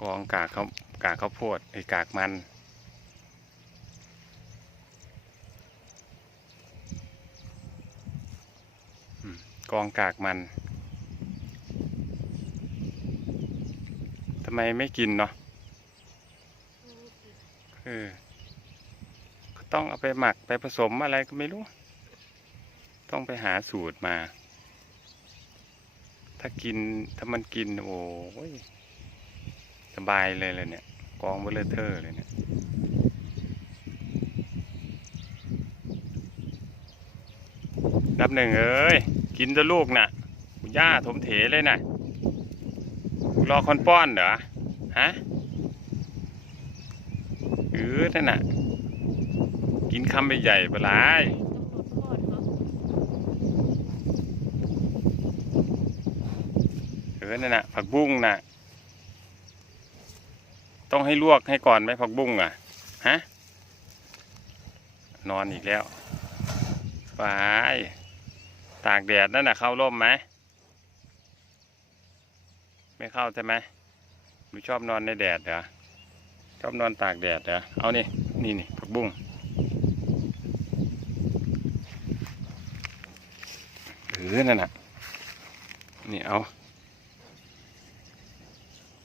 กองกากเขากากข้าวโพดไอ้กากมันอืมกองกากมันทำไมไม่กินเนาะเออก็ต้องเอาไปหมักไปผสมอะไรก็ไม่รู้ ต้องไปหาสูตรมา ถ้ากินถ้ามันกินโอ้ย สบายเลยเลยเนี่ย กองเบลเลอเทอร์เลยเนี่ย นับหนึ่งเอ้ย กินจะลูกน่ะย่าถมเถเลยน่ะรอคนป้อนเหรอ ฮะเออนั่นน่ะ กินคำใหญ่ๆไปหลายเออนั่นน่ะ ผักบุ้งน่ะ ต้องให้ลวกให้ก่อนไหมผักบุ้งอะฮะนอนอีกแล้วไปตากแดดนั่นน่ะเข้าร่มไหมไม่เข้าใช่ไหมหนูชอบนอนในแดดเหรอชอบนอนตากแดดเหรอเอานี่นี่นี่ผักบุ้งเออนั่นน่ะนี่เอา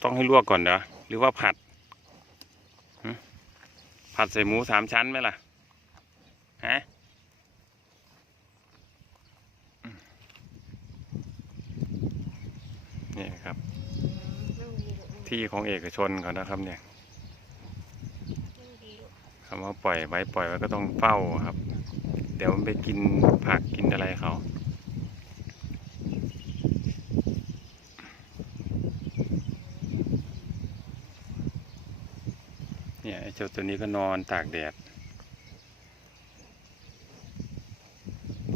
ต้องให้ลวกก่อนเด้อหรือว่าผัด ผัดใส่หมูสามชั้นไหมล่ะ ฮะนี่ครับ ที่ของเอกชนเขานะครับเนี่ยคำว่าปล่อยไว้ปล่อยไว้ก็ต้องเฝ้าครับ เดี๋ยวมันไปกินผักกินอะไรเขา เนี่ยไอ้เจ้าตัวนี้ก็นอนตากแดด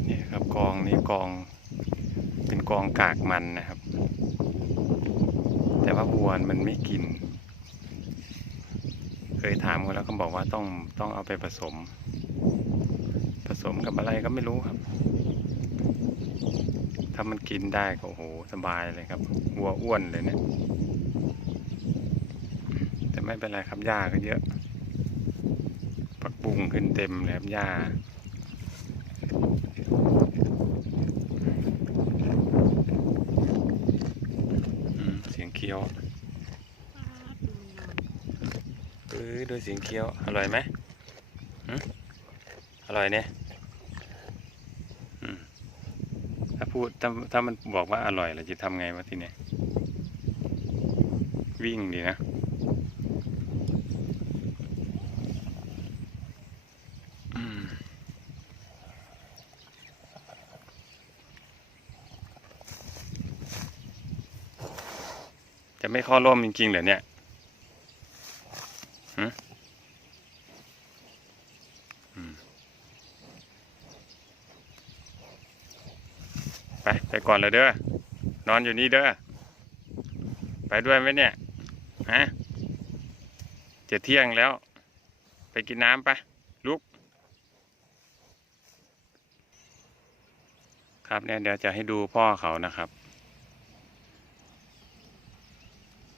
เนี่ยครับกองนี้กองเป็นกองกากมันนะครับ แต่ว่าวัวมันไม่กิน เคยถามกันแล้วก็บอกว่าต้องต้องเอาไปผสม ผสมกับอะไรก็ไม่รู้ครับ ถ้ามันกินได้ก็โอ้โหสบายเลยครับวัวอ้วนเลยเนี่ยแต่ไม่เป็นไรครับหญ้าก็เยอะ บุ้งขึ้นเต็มเลยครับหญ้าเสียงเคี้ยวเอ้ยดูเสียงเคี้ยว อร่อยไหมอร่อยเนี่ยถ้าพูดถ้าถ้ามันบอกว่าอร่อยเราจะทำไงวะทีเนี้ยวิ่งดีนะ จะไม่เข้าร่มจริงๆเหรอเนี่ยไปไปก่อนเลยเด้อ นอนอยู่นี่เด้อ ไปด้วยไหมเนี่ย ฮะ จะเที่ยงแล้ว ไปกินน้ำไปลุก ครับเนี่ยเดี๋ยวจะให้ดูพ่อเขานะครับ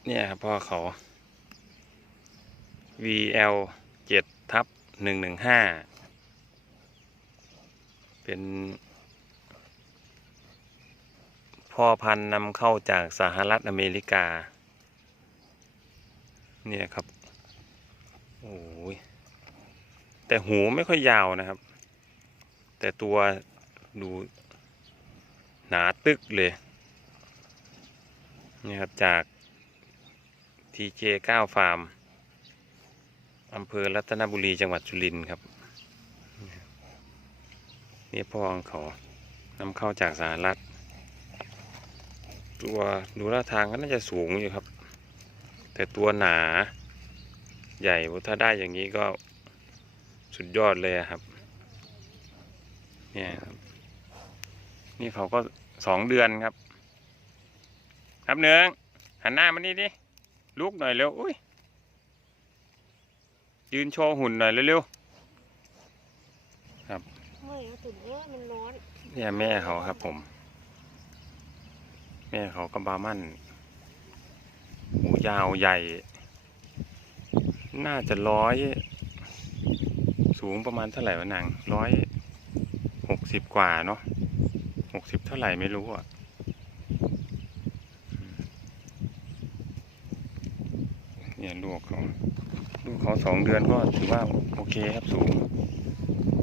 เนี่ยครับพ่อเขา VL เจ็ดทับหนึ่งหนึ่งห้าเป็น พ่อพันธุ์นำเข้าจากสหรัฐอเมริกา เนี่ยครับ โอ้ยแต่หูไม่ค่อยยาวนะครับ แต่ตัวดูหนาตึกเลย นี่ครับจาก TJ9 ฟาร์มอำเภอรัตนบุรีจังหวัดสุรินทร์ครับนี่พ่อองเขานำเข้าจากสหรัฐ ตัวดูท่าทางก็น่าจะสูงอยู่ครับ แต่ตัวหนาใหญ่ถ้าได้อย่างนี้ก็สุดยอดเลยครับ เนี่ยครับ นี่เขาก็สองเดือนครับ ครับเนืองหันหน้ามานี่ดิ ลุกหน่อยเร็วอุ้ยยืนโชว์หุ่นหน่อยเร็วไม่เอาตุ่นเอ้ยมันร้อนๆเนี่ยแม่เขาครับผม แม่เขาก็บามั่นหูยาวใหญ่ น่าจะร้อยสูงประมาณเท่าไหร่วะนางร้อยหกสิบกว่าเนาะหกสิบเท่าไหร่ไม่รู้อะ เนี่ยลูกเขาลูกเขาสองเดือนก็ถือว่าโอเคครับสูง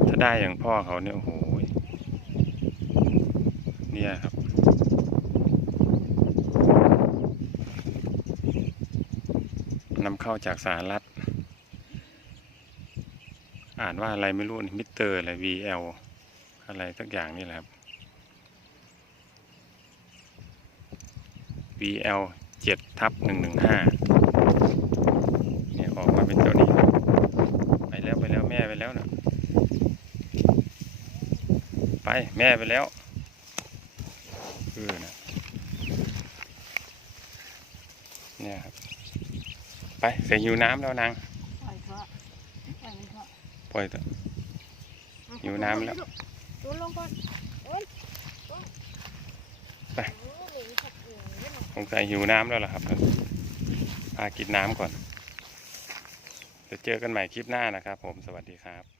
ถ้าได้อย่างพ่อเขาเนี่ยโอ้โหเนี่ยครับนำเข้าจากสหรัฐ อ่านว่าอะไรไม่รู้มิสเตอร์อะไร VL อะไรสักอย่างนี่แหละครับ VL 7ทับ115 แม่ไปแล้วเออนะเนี่ยครับ ไปเสียหิวน้ำแล้วนางปล่อยเถอะปล่อยมันเถอะปล่อยเถอะหิวน้ำแล้วโดนลงก่อนโดนโดนไปโอ้ยหนีสัตว์อื่นเนี่ยสงสัยหิวน้ำแล้วล่ะครับพากินน้ำก่อนจะเจอกันใหม่คลิปหน้านะครับผมสวัสดีครับ